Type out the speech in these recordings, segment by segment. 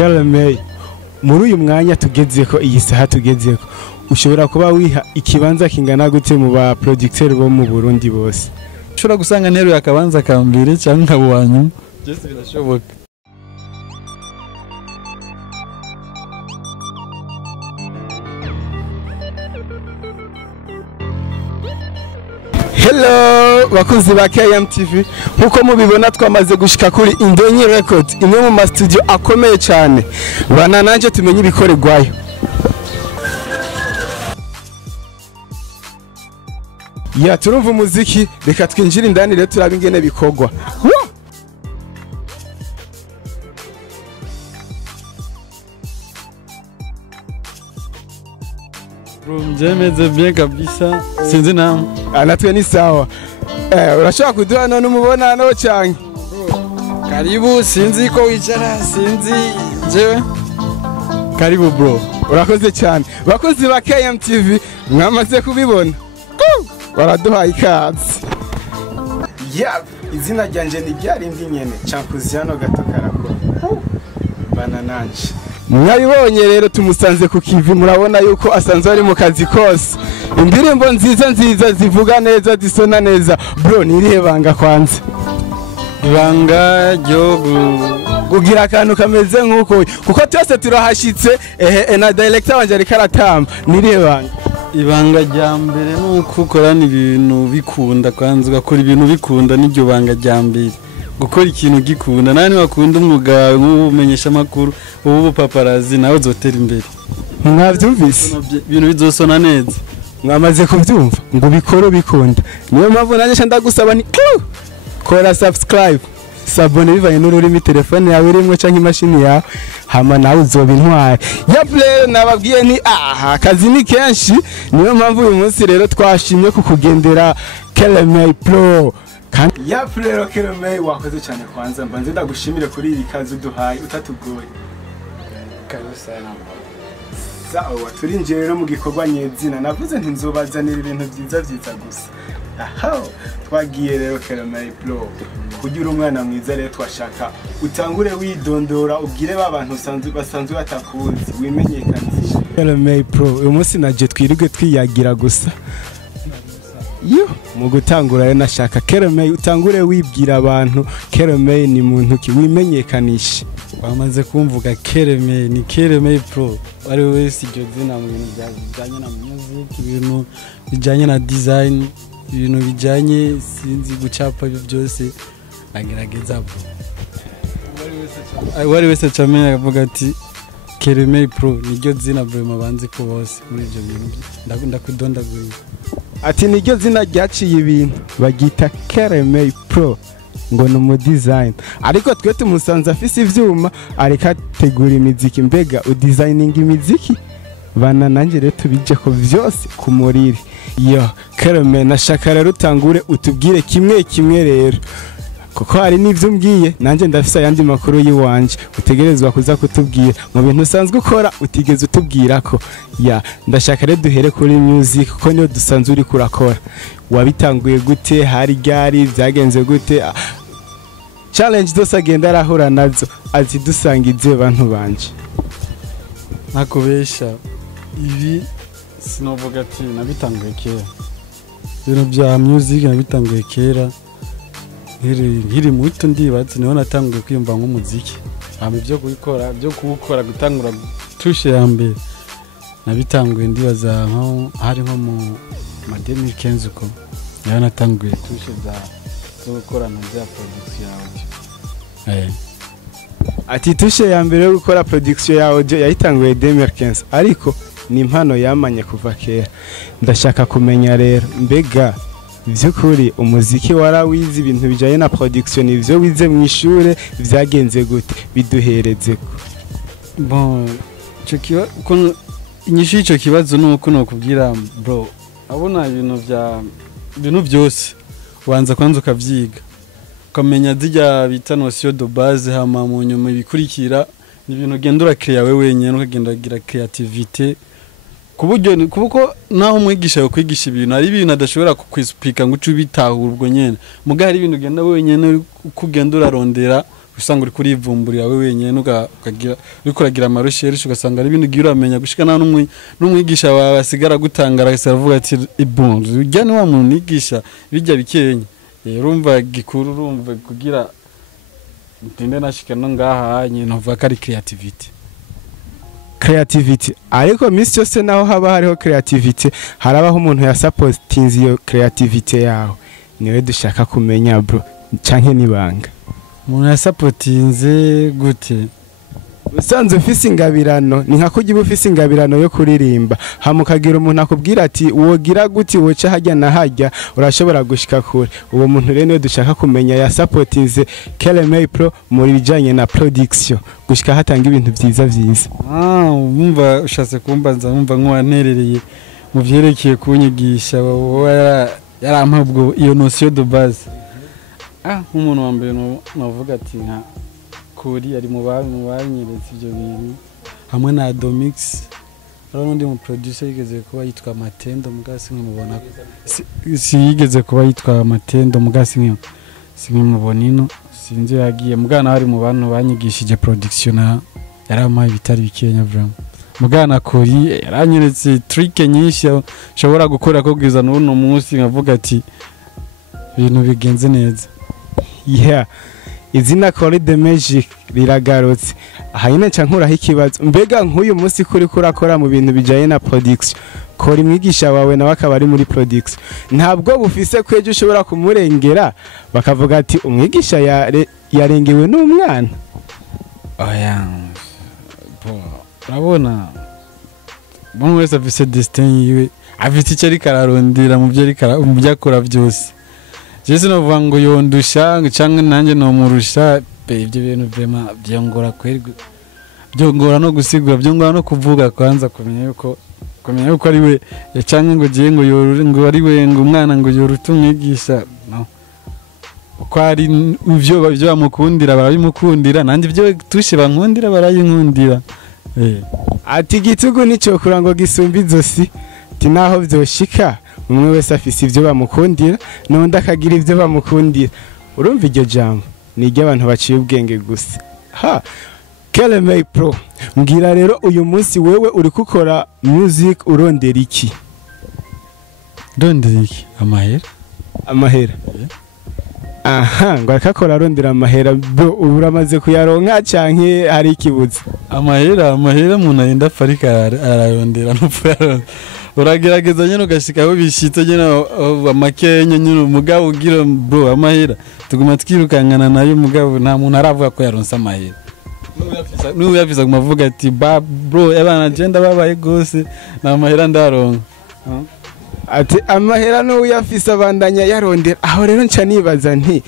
Kelemey muri uyu mwanya tugezeko iyi saha tugezeko ushobora kuba wiha ikibanza kingana gute mu ba producteur bo mu Burundi bose ushobora gusanga ntero yakabanza kambere cyangwa wanyu byose birashoboka. Hello bakunzi ba KMTV nkuko mubibona twamaze gushika kuri Indonyi Records imwe mu ma studio akomeye cyane bana nanje tumenye ibikorerwayo. Ya turumva umuziki reka twinjire indani rero turabe ingene bikorwa. Mjemeze bien kabisa sinzi namwe natwe ni sawa urashaka kuduha none umubonano cyane karibu sinzi ko wicara sinzi jewe karibu bro urakoze cyane bakozi ba KMTV mwamaze kubibona baraduhaye ikaze izina ryanje ni ryarindi nyene Champuziano gato karakora bana nanje mwabibonye rero tumusanze ku kivi murabona yuko asanzwe ari mu kazi kose indirimbo nziza zivuga neza zisona neza bro nirihe banga kwanza ibanga ryo kugira akantu kameze nkuko kuko twese turahashitse na director wanje ari karatamba nirihe banga ibanga rya mbere nuko ukorana ibintu bikunda kwanza ugakora ibintu bikunda n'iryo banga rya mbere gukora ikintu gikunda nani wakunda umwuga nk'ubumenyesha amakuru ubu paparazi nawe uzotera imbere mwavyumvise ibintu bizosona neza mwamaze kubyumva ngo bikoro bikunda niyo mpamvu nanje ndagusaba ni kora subscribe sabone bivanye n'ururimi telefone yawe irimo canke imashini yawe hama nawe uzoba intwari ya play nababwiye ni akazi ni kenshi niyo mpamvu uyu munsi rero twashimye kukugendera Kelemey Pro kandi ya play Kelemey wakoze cyane kwanza mbanze ndagushimire kuri iri kazi uduhaye utatugoye kabisa sawa turinjiye rero mu gikorwa nyezina navuze nti nzobazanira ibintu byiza gusa twagiye rero Kelemey Pro kugira umwana mwiza rero twashaka utangure widondora ubwire babantu basanzwe batakuzi wimenyekanisha Kelemey Pro uyu munsi naje twirige twiyagira gusa mu gutangura rero nashaka Kelemey utangure wibwira abantu Kelemey ni muntu ki wimenyekanisha bamaze kumvuga Kelemey ni Kelemey Pro ari wese iryo zina mu bintu bijanye na music ibintu bijanye na design ibintu bijanye sinzi gucapa ibyo byose agerageza bro wari wese chamenya akavuga ati Kelemey Pro niryo zina bro mabanze ko bose muri ibyo bintu ndakudondagurira ati niryo zina ryaciye ibintu bagita Kelemey Pro ngo no mu design ariko twe tumusanze afise ivyuma areka tegura imiziki mbega udesigning imiziki bana nanje rero tubije ko vyose kumuriri Kelemey nashaka rero utangure utubwire kimwe rero kuko hari n'ivyo umbwiye nanje ndafise ayandi makuru yiwanje utegerezwa kuza kutubwira mu bintu usanzwe ukora utigeze utubwira ko ndashaka rero duhere kuri music kuko niyo dusanzwe uri kurakora wabitanguye gute hari ryari byagenze gute challenge zose agenda arahura nazo ati dusangize bantu banje nakubesha ibi sinovuga ati nabitanguye kera ibintu bya music nabitanguye kera nkiri muto ndibatse niho natanguye kwiyumva nk'umuziki byo kuwukora gutangura tushe ya mbere nabitanguye ndibaza nko hari nko mu 2015 uko niho natanguye tushe zo gukorana bya production ya audio ati tushe ya mbere yo gukora production ya audio yayitanguye 2015 ariko ni impano yamanye kuva kera ndashaka kumenya rero mbega vyukuri umuziki warawize ibintu bijanye na production ivyo wize mu ishure vyagenze gute biduhereze bon inyishu ico kibazo nuko nokubwira bro abona ibintu byose wanza kwanza ukavyiga ukamenya zijya bita notion de base hama mu nyuma ibikurikira ni ibintu gendura create wewe wenyene ukagenda gira creativity kuko naho umwigisha kwigisha ibintu ari ibintu adashobora kukwisupika ngo ucu bitahura ubwo nyene muga hari ibintu genda wenyene kugenda urarondera usanga uri kurivumburira we wenyine ukagira uri kuragira amarusheri ugasanga ari ibintu ugira uramenya gushika nta n'umwigisha wawe asigara gutangara aravuga ati ibon ujya ni wa muntu nigisha bijya bikenya urumva gikuru urumva kugira ndinde nashika no ngaha nyine nova kari creativity ariko miss cyose naho haba hariho creativity harabaho umuntu ya supporting iyo creativity yawe niwe dushaka kumenya bro canke nibanga umuntu ya supportinze gute usanze ufise ingabirano ni nka kugira ufise ingabirano yo kuririmba hamukagira umuntu akubwira ati wogira gute woca hajya na hajya urashobora gushika kure uwo muntu rero dushaka kumenya ya supportinze KLMA Pro muri bijanye na production gushika hatanga ibintu vyiza umva ushatse kumbanza umva nk'uwanterereye mu vyerekeye kunyigisha yarampabwo iyo notion de base nk'umuntu wa mbere navuga ati nka Kuri ari mu banyeretse ibyo bintu hamwe na Domix hari n'undi mu producer yigeze kuba yitwa Matendo mugasi nkimubona si yigeze kuba yitwa Matendo mugasi nkimubona ino sinzi yagiye mugana hari mu bantu banyigishije production yaramaye bitari bikenya vraiment mugana Kuri yaranyeretse trick nyinshi shobora gukora ko bwiza n'uno munsi nkavuga ati ibintu bigenze neza izina Kuri the Magic riragarutse ahayine cankuraho ikibazo mbega nk'uyu munsi kuri kurakora mu bintu bijaye na production Kuri mwigisha wawe nawe akaba ari muri production ntabwo bufise kweje ushobora kumurengera bakavuga ati umwigisha yarengewe n'umwana urabona bamwe wese afise destin yiwe afite icyo ari kararondera mu byo akora byose Jese no vango yondusha cyangwa nanjye no murusha ibyo bintu vraiment byongora kwerwa byongora no gusigura byongora no kuvuga kwanza kumenya yuko ari we cyangwa ngo giye ngo ari we ngo umwana ngo yorutumwigisha no ko ari ivyo bamukundira barabimukundira nanjye byo tushe bankundira barayinkundira ati gitugu nico kurango gisumba izosi tinaho byoshika umwe wese afise ivyo bamukundira n'undi akagira ivyo bamukundira urumva iryo jambo ni iry'abantu baciye ubwenge gusa KLMA Pro mbwira rero uyu munsi wewe uri gukora music urondera iki amahera ngo akakora arondera amahera bro uramaze kuyaronka canke hari ikibuza amahera umuntu ayenda farika ararondera n'upfa uragerageza nyine ugashikaho bishitse nyine amakenya nyine umugabo ugira bro amahera tuguma twirukangana nayo umugabo nta muntu aravuga ko yaronse amahera n'ubu yafisa kumavuga ati bro abana agenda babaye gose na amahera ndaronka ati amahera no uyafisa abandanya yarondera aho rero nca nibaza nti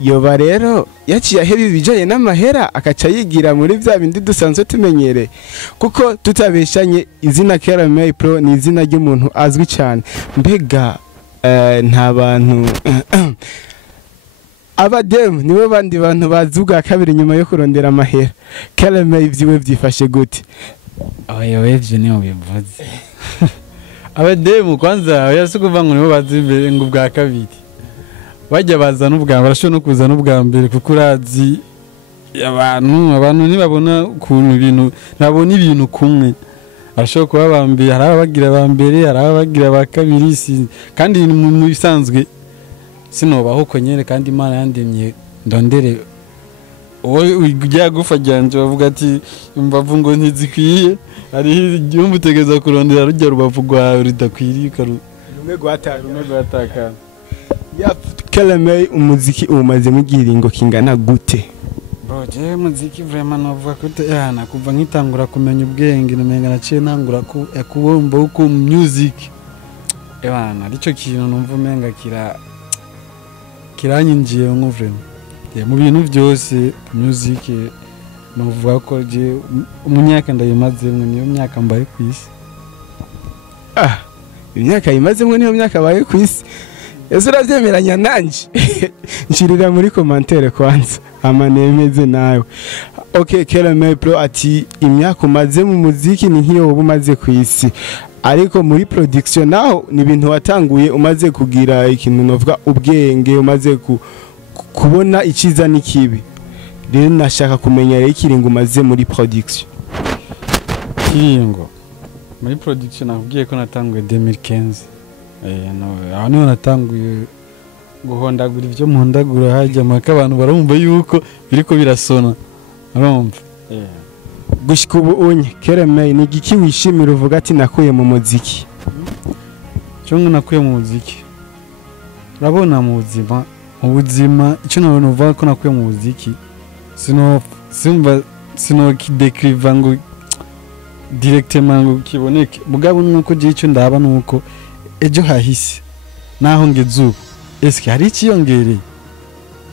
yoba rero yaciye ahebi bijaye n'amahera akaca yigira muri bya bindi dusanzwe tumenyere kuko tutabeshanye izina KLMA Pro ni izina ry'umuntu azwi cyane mbega nta bantu abademu niwe bandi bantu bazuga kabiri nyuma yo kurondera amahera KLMA ivyiwe vyifashe gute abayobevye niyo bivuze abademu kwanza yasukuva ngo nibo bazi imbere ngo bwa kabiri bajya baza n'ubwa barasho no kuza n'ubwa mbere kuko urazi abantu ntibabona ukuntu ibintu nabona ibintu kumwe arashobora kuba bambere hari abagira bambere hari abagira ba kabiri kandi mu bisanzwe sinobaho ko nyere kandi Imana yandemye ndondere wowe ujya gufajyanje bavuga ati imbavu ngo ntizikwiye ari igihumbi tegeza kurondera rujya rubavu rwa ridakwiriye rumwe gwataka ya KLMA umuziki umaze mu giringo kingana gute je muziki vraiment novuga ko yana kuva nkitangura kumenya ubwenge numenga naciye ntangura kubomba uko music ebana arico kintu numva umenga kiranyinjiye ngo vraiment mu bintu byose music novuga ko je umunyaka ndayimazemwe niyo myaka mbaye kwisi imyaka yimazemwe niyo myaka baye kwisi ese uravyemeranya nanje nshirira muri commentaire kwanza amanemeze nawe okay KLMA Pro ati imyaka umaze mu muziki ni nkiyo ubumaze kwisi ariko muri production naho ni ibintu watanguye umaze kugira ikintu novuga ubwenge umaze kubona iciza n'ikibi. Rero nashaka kumenya rero ikiringo umaze muri production. Kiringo muri production nakubwiye ko natanguye 2015. Aho niho natanguye guhondagura ivyo muhondagura hajya maka abantu barumva yuko biriko birasona. Urumva? Gushika ubu unye Kereme ni igiki wishimira uvuga ati nakuye mu muziki? Cyongo nakuye mu muziki. Urabona mu buzima icyo nabona uvuga ko nakuye mu muziki sino kidekriva ngo directement ngo kiboneke mugabo nuko je icyo ndaba nuko ejo hahise naho ngezuba eske hari ikiyongereye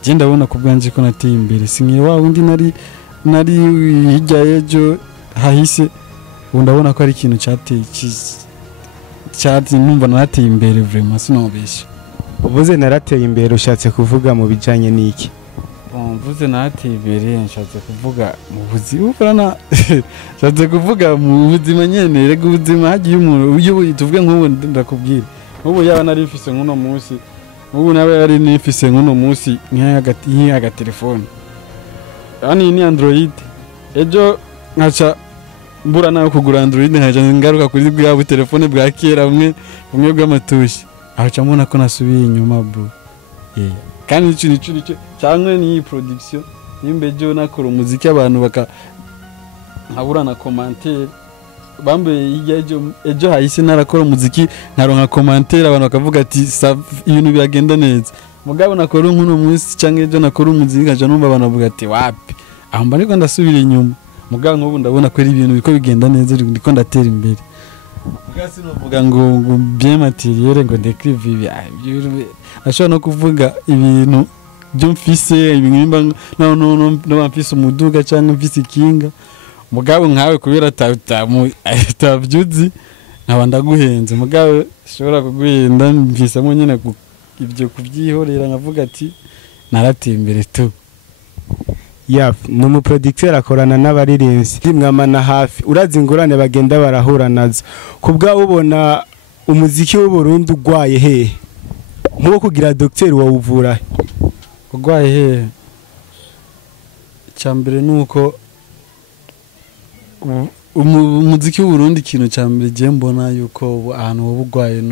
je ndabona ku bwanje ko nateye imbere singiye wa wundi nari hirya ejo hahise ndabona ko ari ikintu cyateye numva nateye imbere vraiment sinobesha. Uvuze narateye imbere ushatse kuvuga mu bijanye n'iki? Mvuze nateye imbere nshatse kuvuga mu buzima ufana nshatse kuvuga mu buzima nyene rega ubuzima hagiye umuntu uyu tuvuge nk'ubu ndakubwira ubu yaba nari mfise nk'uno munsi ubu nawe yari nifise nk'uno munsi nk'aga telefone ani ni Android ejo nkaca mbura nawe kugura Android nkaja ngaruka kuri bwa telefone bwa kera bumwe bw'amatushi aho cyamubona ko nasubiye inyuma bro. Kandi icyo cyangwa ni production nimbejo nakora umuziki abantu nkabura na commentaire bambe ejo hahise narakora umuziki nkaronka commentaire abantu bakavuga ati ibintu biragenda neza mugabo nakora nk'uno munsi cyangwa ejo nakora umuziki kaje numva abantu bavuga ati wapi aho mba niko ndasubira inyuma mugabo nk'ubu ndabona ko ari ibintu biko bigenda neza ndiko ndatera imbere. Mugasi novuga ngo bien materiel ngo décrive ibi ashobora no kuvuga ibintu byo mfise ibintu no mfise umuduga cyangwa mfise ikinga mugabo nkawe kubera tavyuzi nkabanda guhenze mugabo ashobora kuguhenda mfise mo nyene ibyo kubyihorera nkavuga ati narateye imbere tu. Numu producteur akorana n'abaririmbyi mwamana hafi urazi ingorane bagenda barahura nazo kubwa ubona umuziki w'u Burundi ugwaye hehe nko kugira docteur wawuvura ugwaye hehe cyambere nuko umuziki w'u Burundi ikintu cyambere je mbona yuko ahantu wobugwaye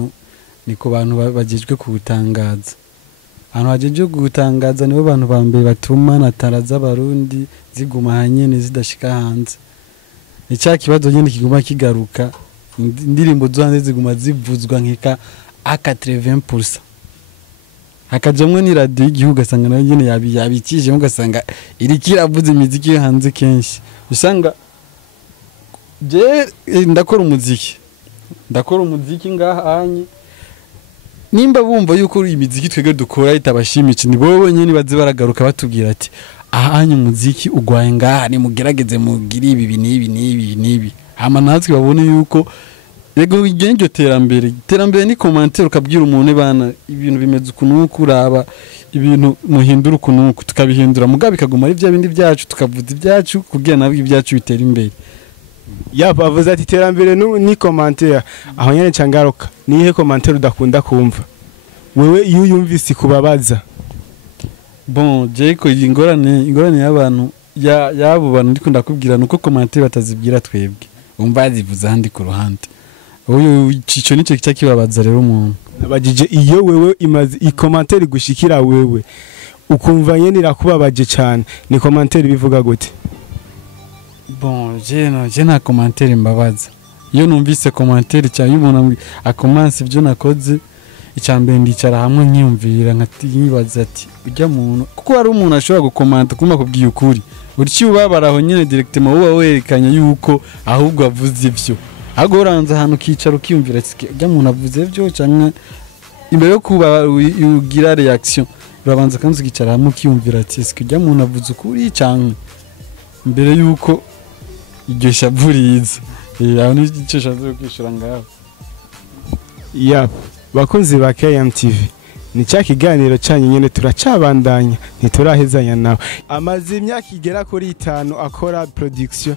niko bantu bagejwe kubutangaza ahantu hajeje gutangaza nibo bantu bambere batuma natara z'abarundi ziguma hanyene zidashika hanze icya kibazo nyene kiguma kigaruka indirimbo zanze ziguma zivuzwa nkeka 80% hakajamwe ni radio y'igihugu asanga nayo nyene yabikije mugasanga iri kiravuza imiziki hanze kenshi usanga je ndakora umuziki ngahanye nimba bumva yuko imiziki twege dukora itabashimitse ni bobo nyene baze baragaruka batubwira ati ahanye umuziki ugwaye ngaha ni mugerageze mugiri ibi nibi hama natwe babone yuko yego igenjo terambere ni commentaire ukabwira umuntu bana ibintu bimeze ukunuko uraba ibintu muhindura ukunuko tukabihindura mugabe kaguma ari bya bindi byacu tukavuza ibyacu kugira nabwo ibyacu bitera imbere. Bavuze ati terambere ni commentaire aho nyene cangaruka nihe commentaire udakunda kumva wewe iyo yumvise kubabaza? Bon jeko ingorane y'abantu yabo bantu ndikunda kubwira nuko commentaire batazibwira twebwe umva zivuza handi ku ruhande uyu cico nico kibabaza rero umuntu nabajije iyo wewe imaze commentaire gushikira wewe ukumva nyene irakubabaje cyane ni commentaire bivuga gute? Bon je na commentaire mbabaza iyo numvise commentaire cyane umuntu akomanse ibyo nakoze icyambere ndicara hamwe nyumvira nkatibaza ati ujya muntu kuko hari umuntu ashobora gukomanta kuma kubwiye ukuri uri ubabaraho nyene directement uba werekanya yuko ahubwo avuze ivyo agoranza hano kicara ukiyumvira ati ujya muntu avuze ivyo cyangwa imbere yo kuba ugira reaction urabanza kanzu kicara hamwe ukiyumvira ati ese ujya muntu avuze ukuri cyangwa mbere yuko iryo shaburiza aho ni cyo shazo kwishura ngaho. Bakunzi ba KMTV ni cya kiganiro cyanyu nyene turacabandanya ntiturahezanya nawe amaze imyaka igera kuri 5 akora production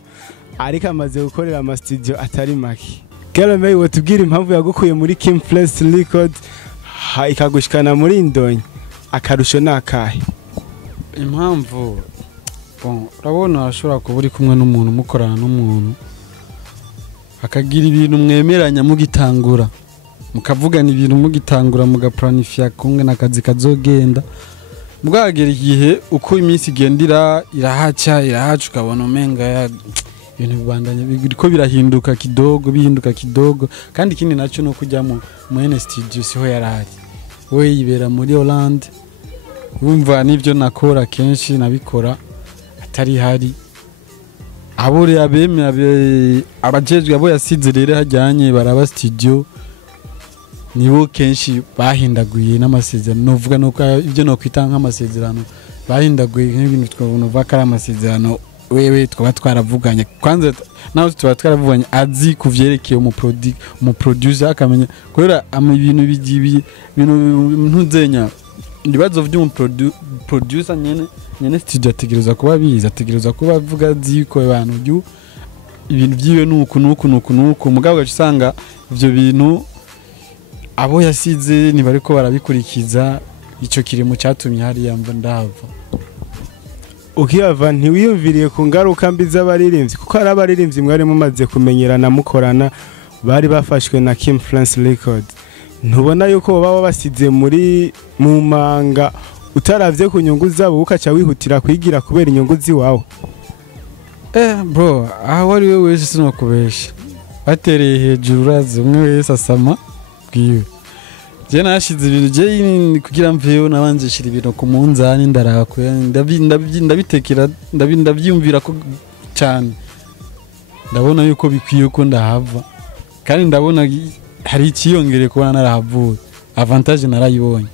ariko amaze gukorera ama studio atari make. Kereme watubwira impamvu yagukuye muri Kim Place Record ikagushikana muri Indonyi akarusho nakahe? impamvu bon urabona ashobora kuba uri kumwe n'umuntu mukorana n'umuntu akagira ibintu mwemeranya mugitangura mukavugana ibintu mugitangura mugaplanifya kumwe nakazi kazogenda bwagera igihe uko iminsi igendira irahaca ukabona umenga ibintu bibandanya biriko birahinduka kidogo kandi ikindi naco no kujya mu studio siho yarari we yibera muri Hollande wumva nivyo nakora kenshi nabikora atari hari abore abemera abajejwe abo yasize rero hajyanye baraba studio nibo kenshi bahindaguye n'amasezerano novuga no ibyo no kwita nk'amasezerano bahindaguye nk'ibintu twabona bakara amasezerano wewe twaba twaravuganye kwanza naho twaba twaravuganye azi kuvyerekeye mu producer akamenya kwera ibintu bigibi ibintu ntuzenya ibibazo vy'umu producer nyene studio ategereza kuba biza ategereza kuba avuga ziko abantu ibintu vyiwe nuku mugabo gacusanga ivyo bintu abo yasize ni bariko barabikurikiza ico kiri mu cyatumye hari yamba ndava ukiyava ntiwiyumviriye ku ngaruka mbi z'abaririmbyi kuko hari abaririmbyi mwari mumaze kumenyerana mukorana bari bafashwe na Kim France Record ntubona yuko baba basize mu manga utaravye ku nyungu zabo ukaca wihutira kwigira kubera inyungu ziwawe bro aho wari we wese sinokubesha batereye hejuru razi umwe wese asama bwiwe je nashize ibintu je kugira mveyo nabanje shira ibintu ku munzani ndarakwe ndabitekera ndabyumvira ko cyane ndabona yuko bikwiye ko ndahava kandi ndabona hari ikiyongere kubona narahavuye avantage narayibonye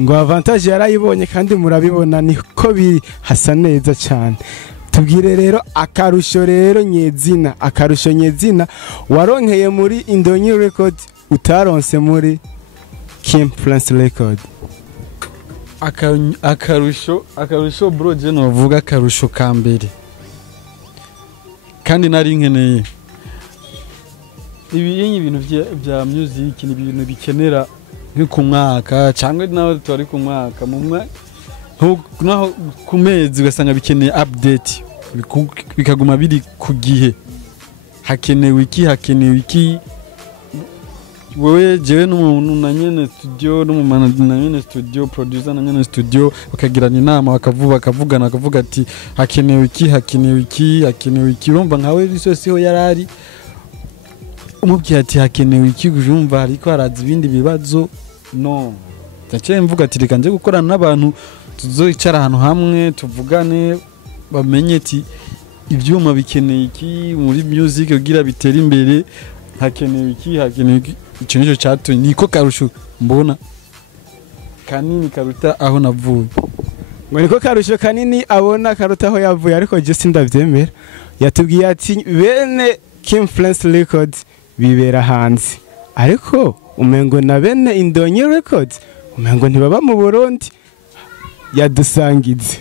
ngo avantage yarayibonye kandi murabibona niko biri hasa neza cyane tubwire rero akarusho rero nyezina waronkeye muri Indonyi Record utaronse muri Kim France Record akarusho bro je no vuga akarusho ka mbere kandi nari nkeneye ibintu bya music ni ibintu bikenera ku mwaka cyangwa nawe twari ku mwaka naho ku mezi ugasanga bikeneye update bikaguma biri ku gihe hakenewe iki wewe jewe n'umuntu na nyene studio n'umumanager na nyene studio producer na nyene studio bakagirana inama bakavugana akavuga ati hakenewe iki urumva nkawe risose ho yarari umubwiye ati hakenewe iki gujumva ariko haraza ibindi bibazo no ndace mvuga ati reka nje gukorana n'abantu tuzoicara ahantu hamwe tuvugane bamenye ati ivyuma bikeneye iki muri music kugira bitera imbere hakenewe iki icyo nico cyatumye niko karusho mbona kanini karuta aho navuye ngo niko karusho kanini abona karuta aho yavuye ariko je sindavyemera yatubwiye ati bene Kim France Record bibera hanze ariko umengo na bene Indonyi Record umengo ntibaba mu Burundi yadusangize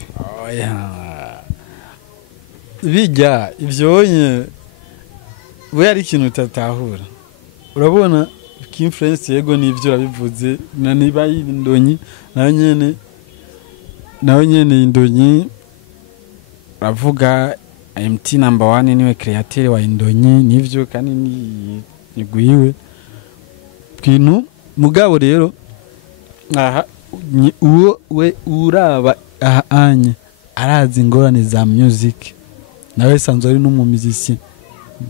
bijya ivyonye we ari ikintu utatahura urabona Kim France yego nivyo rabivuze na niba Indonyi nawe nyene Indonyi avuga MT number 1 niwe createur wa Indonyi nivyo kandi niguyiwe kintu mugabo rero aha uwo we uraba aha anye arazi ingorane za music nawe sanzwe ari n'umumuziki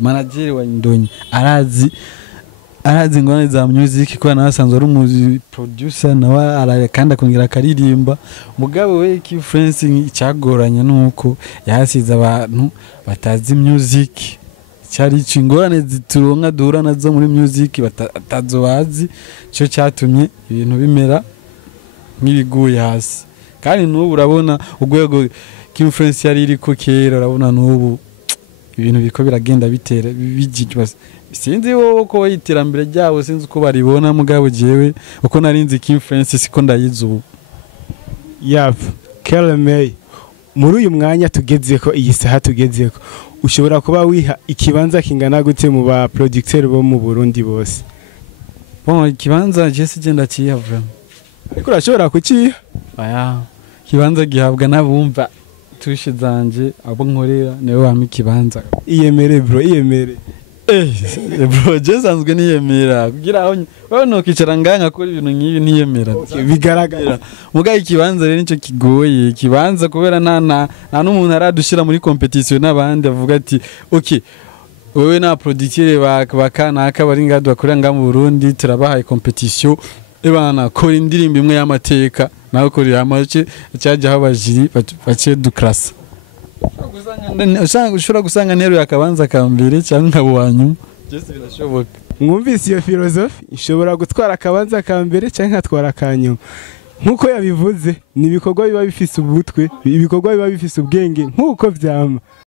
manager wa Indonyi arazi ingorane za music kwa nawe sanzwe ari umuzi producer nawe arakanda kongera karirimba mugabo we Kim France icyagoranye nuko yasize abantu batazi music cyari ingorane zituronka duhura nazo muri music batazobazi cyo cyatumye ibintu bimera nk'ibiguye hasi kandi n'ubu urabona urwego Kim France yari iri ko kera urabona n'ubu ibintu biko biragenda bitera bijijwa sinzi wowe ko yiterambere ryabo sinzi uko baribona mugabo jewe uko narinzi Kim France siko ndayizi ubu Kelmey muri uyu mwanya tugezeko iyi saha tugezeko ushobora kuba wiha ikibanza kingana gute mu ba producteur bo mu Burundi bose bon ikibanza je sije ndaciye vraiment ariko urashobora kuciha. aya kibanza gihabwa n'abumva tushe zanje abo nkorera niwe wampa ikibanza. Iyemere bro, iyemere. Bro je sanzwe niyemera kugira aho wowe nokicara nganya kuri ibintu nk'ibi niyemera Bigaragara. muga ikibanza rero nico kigoye ikibanza kubera nta n'umuntu aradushira muri competition n'abandi avuga ati okay wowe na producteur bakanaka bari ngadu bakorera nga mu Burundi turabahaye competition ebana kora indirimbo imwe y'amateka nawe korera amace cyaje habajiri bace du classe ushobora gusanga nero yakabanza kambere cyangwa wanyu byose birashoboka. Mwumvise iyo filozofi ishobora gutwara akabanza ka mbere cyangwa nkatwara akanyuma nkuko yabivuze ni ibikorwa biba bifise ubutwe ibikorwa biba bifise ubwenge nkuko vyama.